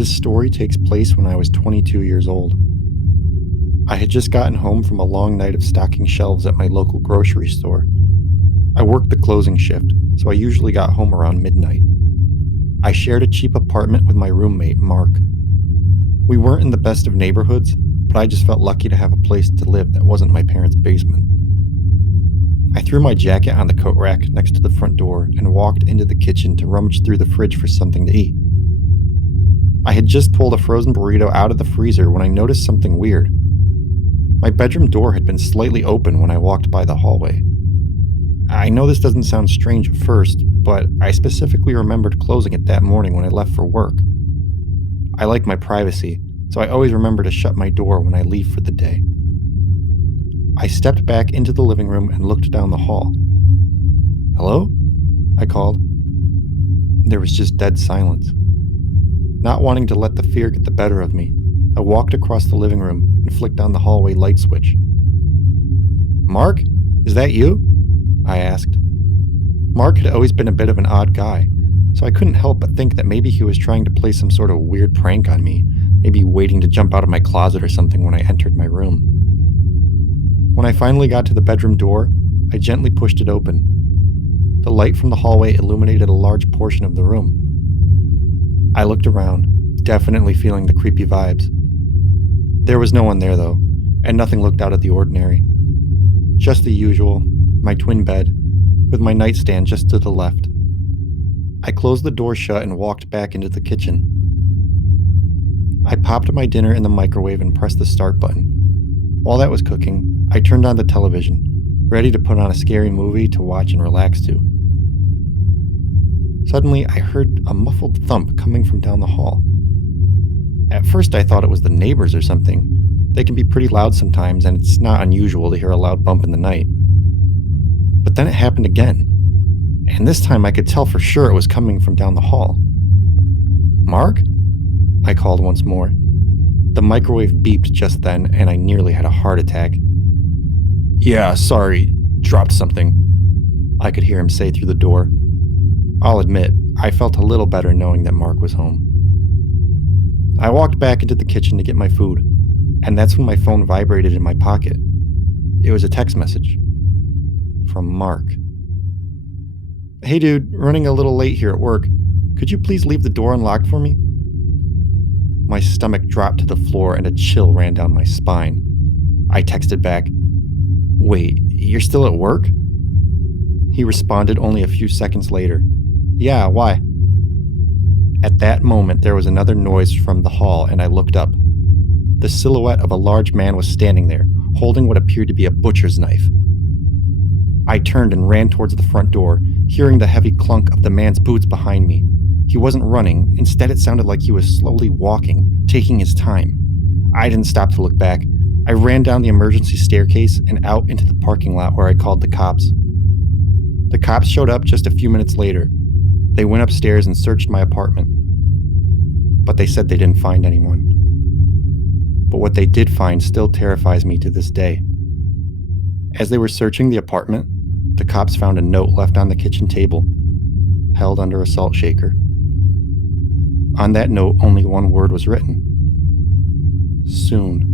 This story takes place when I was 22 years old. I had just gotten home from a long night of stocking shelves at my local grocery store. I worked the closing shift, so I usually got home around midnight. I shared a cheap apartment with my roommate, Mark. We weren't in the best of neighborhoods, but I just felt lucky to have a place to live that wasn't my parents' basement. I threw my jacket on the coat rack next to the front door and walked into the kitchen to rummage through the fridge for something to eat. I had just pulled a frozen burrito out of the freezer when I noticed something weird. My bedroom door had been slightly open when I walked by the hallway. I know this doesn't sound strange at first, but I specifically remembered closing it that morning when I left for work. I like my privacy, so I always remember to shut my door when I leave for the day. I stepped back into the living room and looked down the hall. "Hello?" I called. There was just dead silence. Not wanting to let the fear get the better of me, I walked across the living room and flicked on the hallway light switch. "Mark, is that you?" I asked. Mark had always been a bit of an odd guy, so I couldn't help but think that maybe he was trying to play some sort of weird prank on me, maybe waiting to jump out of my closet or something when I entered my room. When I finally got to the bedroom door, I gently pushed it open. The light from the hallway illuminated a large portion of the room. I looked around, definitely feeling the creepy vibes. There was no one there though, and nothing looked out of the ordinary. Just the usual, my twin bed, with my nightstand just to the left. I closed the door shut and walked back into the kitchen. I popped my dinner in the microwave and pressed the start button. While that was cooking, I turned on the television, ready to put on a scary movie to watch and relax to. Suddenly, I heard a muffled thump coming from down the hall. At first, I thought it was the neighbors or something. They can be pretty loud sometimes, and it's not unusual to hear a loud bump in the night. But then it happened again, and this time I could tell for sure it was coming from down the hall. "Mark?" I called once more. The microwave beeped just then, and I nearly had a heart attack. "Yeah, sorry, dropped something," I could hear him say through the door. I'll admit, I felt a little better knowing that Mark was home. I walked back into the kitchen to get my food, and that's when my phone vibrated in my pocket. It was a text message. From Mark. "Hey dude, running a little late here at work. Could you please leave the door unlocked for me?" My stomach dropped to the floor and a chill ran down my spine. I texted back, "Wait, you're still at work?" He responded only a few seconds later, "Yeah, why?" At that moment, there was another noise from the hall, and I looked up. The silhouette of a large man was standing there, holding what appeared to be a butcher's knife. I turned and ran towards the front door, hearing the heavy clunk of the man's boots behind me. He wasn't running. Instead, it sounded like he was slowly walking, taking his time. I didn't stop to look back. I ran down the emergency staircase and out into the parking lot where I called the cops. The cops showed up just a few minutes later. They went upstairs and searched my apartment. But they said they didn't find anyone. But what they did find still terrifies me to this day. As they were searching the apartment, the cops found a note left on the kitchen table, held under a salt shaker. On that note, only one word was written. Soon.